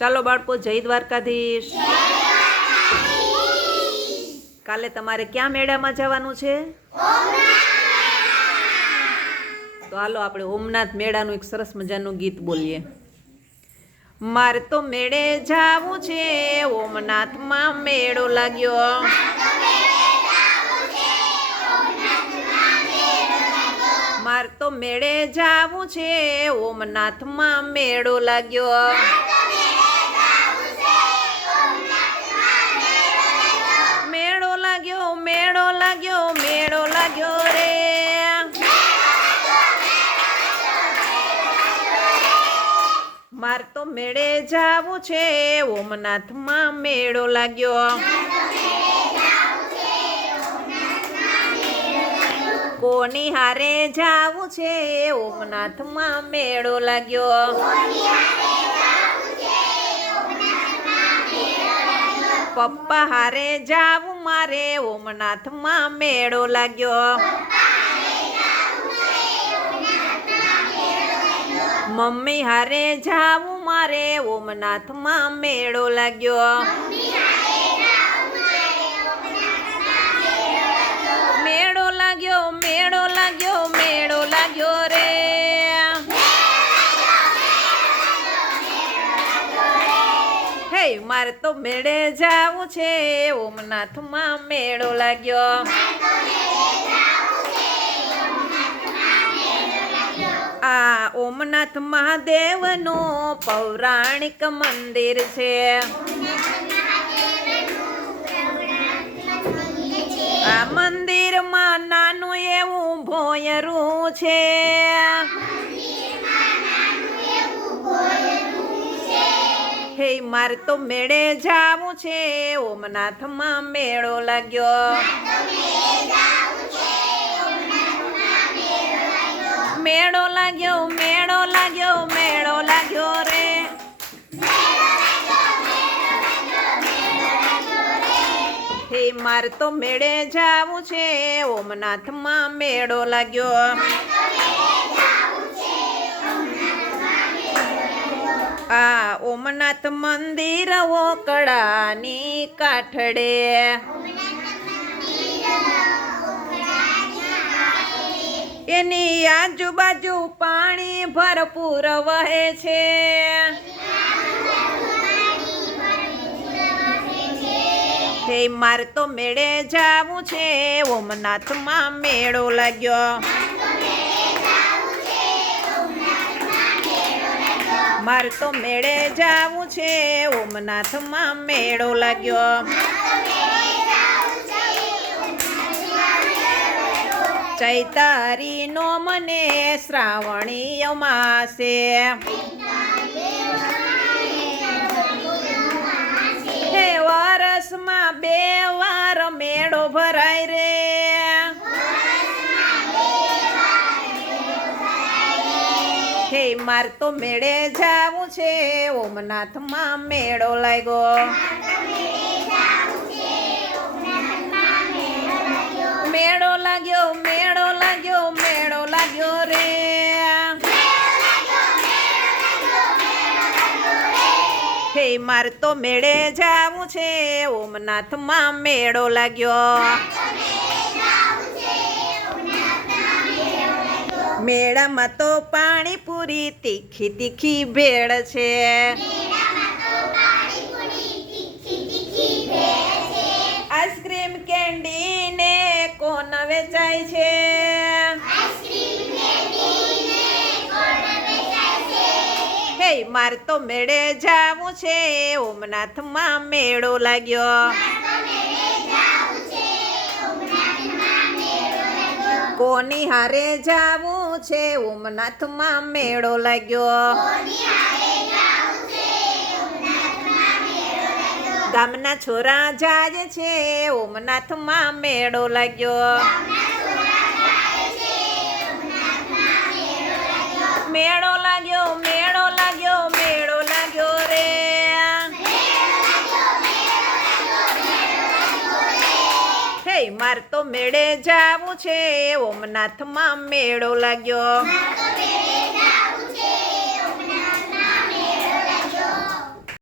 ચાલો બાળકો, જય દ્વારકાધીશ। કાલે તમારે ક્યાં મેળામાં જવાનું છે? તો હાલો આપણે ઓમનાથ મેળાનું એક સરસ મજાનું ગીત બોલીએ। મારે તો મેળે જાવું છે, ઓમનાથમાં મેળો લાગ્યો। મારે તો મેળે જાવું છે, ઓમનાથમાં મેળો લાગ્યો। મેળો લાગ્યો, મેળો લાગ્યો, મેળો લાગ્યો રે। મારે તો મેળે જાવું છે, ઓમનાથમાં મેળો લાગ્યો। કોની હારે જાવું છે, ઓમનાથમાં મેળો લાગ્યો। પપ્પા હારે જાવું મારે, ઓમનાથમાં મેળો લાગ્યો। મમ્મી હારે જાવું મારે, ઓમનાથમાં મેળો લાગ્યો। મેળો લાગ્યો, મેળો લાગ્યો, મેળો લાગ્યો રે। હે મારે તો મેળે જાવું છે, ઓમનાથમાં મેળો લાગ્યો। આ ઓમનાથ મહાદેવનું પૌરાણિક મંદિર છે। આ મંદિરમાં નાનું એવું ભોંયરું છે। હે મારે તો મેળે જાવું છે, ઓમનાથમાં મેળો લાગ્યો। મેળો લાગ્યો, મેળો લાગ્યો, મેળો લાગ્યો રે। હે મારે તો મેળે જાવું છે, ઓમનાથમાં મેળો લાગ્યો। આ ઓમનાથ મંદિર ઓકળાની કાઠડે। એની આજુબાજુ પાણી ભરપૂર વહે છે। હે મારે તો મેળે જાવું છે, ઓમનાથમાં મેળો લાગ્યો। મારે તો મેળે જાવું છે, ઓમનાથમાં મેળો લાગ્યો। ચૈતારી નો મને શ્રાવણી અમાસે। હે વરસમાં 2 વાર મેળો ભરાય રે। હે મારે તો મેળે જાવું છે, ઓમનાથમાં મેળો લાગ્યો। મેળો લાગ્યો, મેળો લાગ્યો, મેળો લાગ્યો રે। હે મારે તો મેળે જાવું છે, ઓમનાથમાં મેળો લાગ્યો। મેળામાં તો પાણીપુરી તીખી તીખી ભેળ છે। આઈસ્ક્રીમ કેન્ડી ને કોણ વેચાય છે? હે મારે તો મેળે જાવું છે, ઓમનાથમાં મેળો લાગ્યો। કોની હારે જાવું છે, ઓમનાથમાં મેળો લાગ્યો। ગામના છોરા જાય છે, ઓમનાથમાં મેળો લાગ્યો। મેળો લાગ્યો, મેળો લાગ્યો, મેળો લાગ્યો રે। હે મારે તો મેળે જાવું છે, ઓમનાથમાં મેળો લાગ્યો।